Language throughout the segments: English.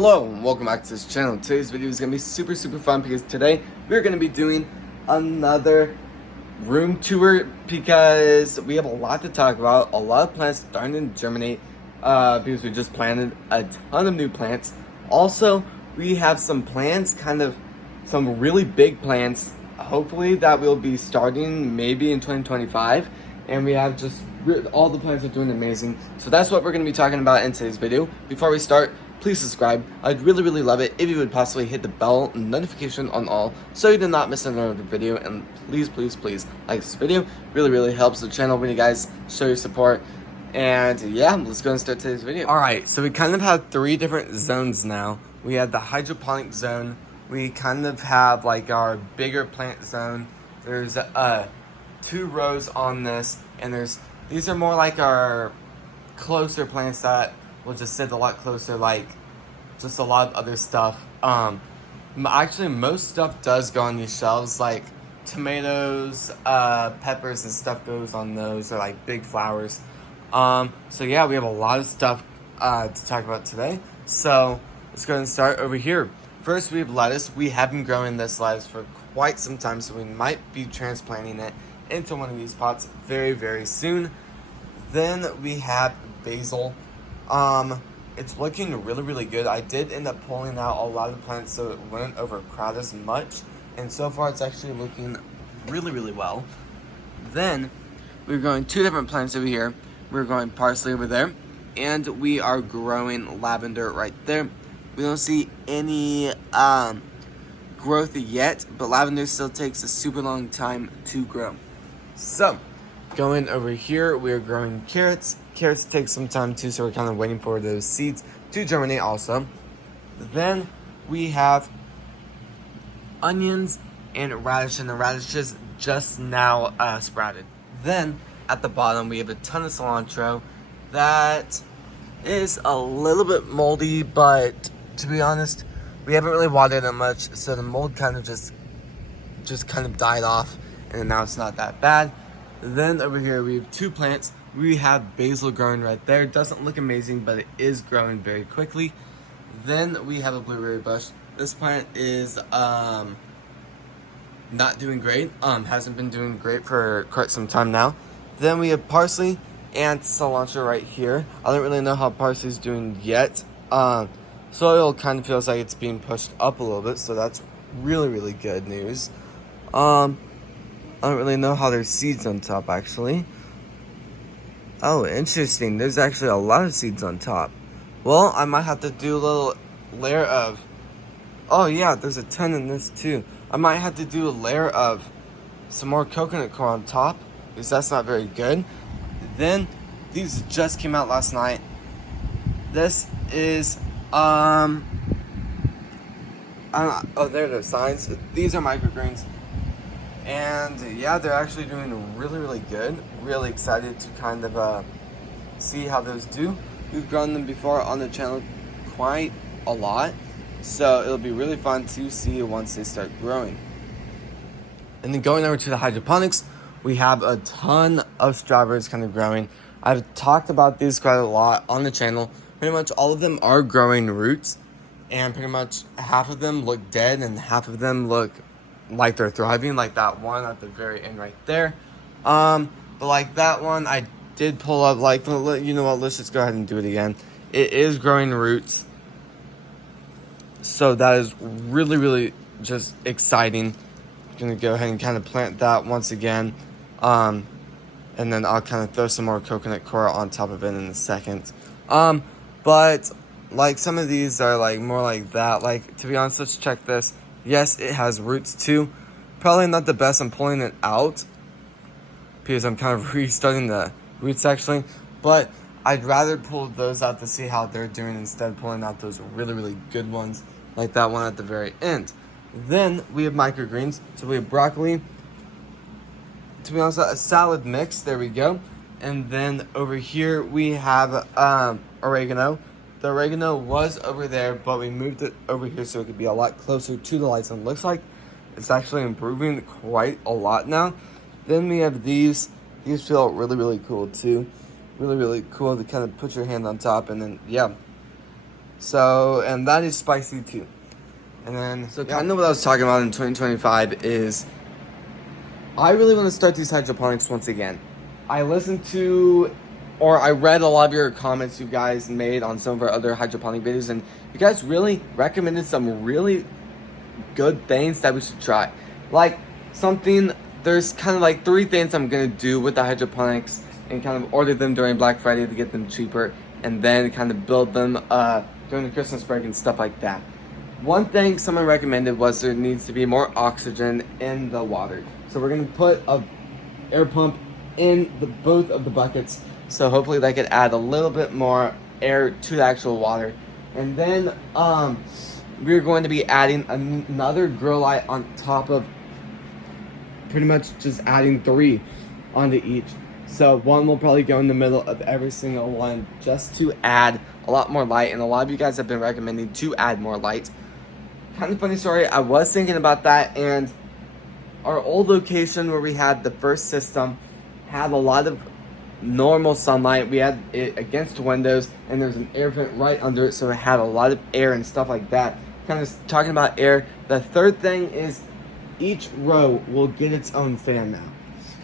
Hello and welcome back to this channel. Today's video is going to be super fun because today we're going to be doing another room tour because we have a lot to talk about. A lot of plants starting to germinate because we just planted a ton of new plants. Also, we have some plants, some really big plants, hopefully that will be starting maybe in 2025. And we have just all the plants are doing amazing. So that's what we're going to be talking about in today's video. Before we start, please subscribe. I'd really love it if you would possibly hit the bell notification on all so you do not miss another video. And please like this video. Really helps the channel when you guys show your support. And yeah, let's go and start today's video. Alright, so we kind of have three different zones now. We have the hydroponic zone. We kind of have like our bigger plant zone. There's two rows on this, and these are more like our closer plants that will just sit a lot closer, like just a lot of other stuff. Actually most stuff does go on these shelves, like tomatoes, peppers and stuff goes on those, or like big flowers. So yeah, we have a lot of stuff to talk about today. So let's go and start over here. First, we have lettuce. We have been growing this lettuce for quite some time, so we might be transplanting it into one of these pots very soon. Then we have basil. It's looking really good. I did end up pulling out a lot of the plants so it wouldn't overcrowd as much, and so far it's actually looking really well. Then we're growing two different plants over here. We're growing parsley over there, and we are growing lavender right there. We don't see any growth yet, but lavender still takes a super long time to grow. So, going over here, we're growing carrots. Carrots take some time too, so we're kind of waiting for those seeds to germinate also. Then we have onions and radish, and the radishes just now sprouted. Then, at the bottom, we have a ton of cilantro that is a little bit moldy, but to be honest, we haven't really watered it much, so the mold kind of just kind of died off, and now it's not that bad. Then over here we have two plants. We have basil growing right there. It doesn't look amazing, but it is growing very quickly. Then we have a blueberry bush. This plant is not doing great. Hasn't been doing great for quite some time now. Then we have parsley and cilantro right here. I don't really know how parsley's doing yet. Soil kind of feels like it's being pushed up a little bit, so that's really good news. I don't really know how there's seeds on top, actually. Oh, interesting. There's actually a lot of seeds on top. Well, I might have to do a little layer of... Oh, yeah, there's a ton in this, too. I might have to do a layer of some more coconut coir on top, because that's not very good. Then, these just came out last night. This is... oh, there are the signs. These are microgreens. And yeah, they're actually doing really good. Really excited to kind of see how those do. We've grown them before on the channel quite a lot, so it'll be really fun to see once they start growing. And then going over to the hydroponics, we have a ton of strawberries kind of growing. I've talked about these quite a lot on the channel. Pretty much all of them are growing roots, and pretty much half of them look dead and half of them look like they're thriving, like that one at the very end right there. But like that one, I did pull up, like, you know what, let's just go ahead and do it again. It is growing roots, so that is really just exciting. Gonna go ahead and kind of plant that once again, and then I'll kind of throw some more coconut coir on top of it in a second. But like some of these are like more like that. Like, to be honest, let's check this. Yes, it has roots too. Probably not the best. I'm pulling it out because I'm kind of restarting the roots actually. But I'd rather pull those out to see how they're doing instead of pulling out those really good ones like that one at the very end. Then we have microgreens. So we have broccoli. To be honest, a salad mix. There we go. And then over here we have oregano. The oregano was over there, but we moved it over here so it could be a lot closer to the lights, and it looks like it's actually improving quite a lot now. Then we have these. These feel really cool too. Really cool to kind of put your hand on top, and then yeah, So, and that is spicy too. And then, so kind of what I was talking about in 2025 is I really want to start these hydroponics once again. I listened to, or I read a lot of your comments you guys made on some of our other hydroponic videos, and you guys really recommended some really good things that we should try. Like something, there's kind of like 3 things I'm going to do with the hydroponics and kind of order them during Black Friday to get them cheaper, and then kind of build them during the Christmas break and stuff like that. One thing someone recommended was there needs to be more oxygen in the water. So we're going to put a air pump in both of the buckets, so hopefully that could add a little bit more air to the actual water. And then we're going to be adding another grow light on top of, pretty much just adding 3 onto each. So one will probably go in the middle of every single one just to add a lot more light. And a lot of you guys have been recommending to add more light. Kind of funny story, I was thinking about that, and our old location where we had the first system had a lot of normal sunlight. We had it against the windows, and there's an air vent right under it, so it had a lot of air and stuff like that. Kind of talking about air, the third thing is each row will get its own fan now.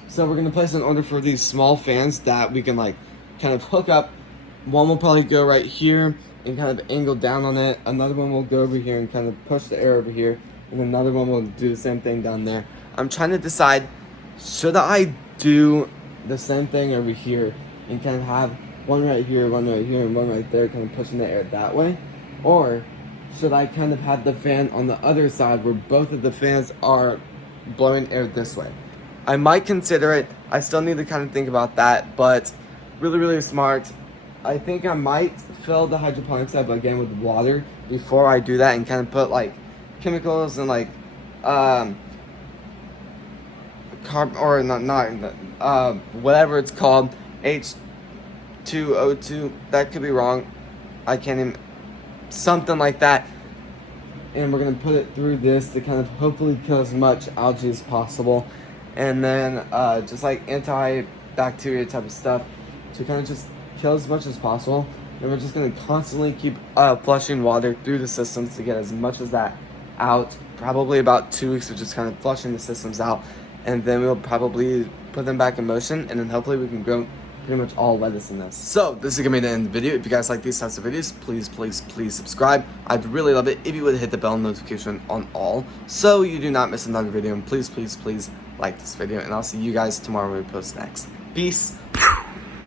So we're going to place an order for these small fans that we can like kind of hook up. One will probably go right here and kind of angle down on it. Another one will go over here and kind of push the air over here. And another one will do the same thing down there. I'm trying to decide, should I do the same thing over here and kind of have one right here, one right here, and one right there, kind of pushing the air that way? Or should I kind of have the fan on the other side where both of the fans are blowing air this way? I might consider it. I still need to kind of think about that, but really, really smart. I think I might fill the hydroponics up again with water before I do that, and kind of put like chemicals and like whatever it's called, H2O2. That could be wrong. I can't even, something like that. And we're gonna put it through this to kind of hopefully kill as much algae as possible, and then just like antibacterial type of stuff to kind of just kill as much as possible. And we're just going to constantly keep flushing water through the systems to get as much as that out. Probably about 2 weeks of just kind of flushing the systems out, and then we'll probably put them back in motion, and then hopefully we can grow pretty much all lettuce in this. So this is gonna be the end of the video. If you guys like these types of videos, please subscribe. I'd really love it if you would hit the bell notification on all, so you do not miss another video. And please like this video, and I'll see you guys tomorrow when we post next. Peace.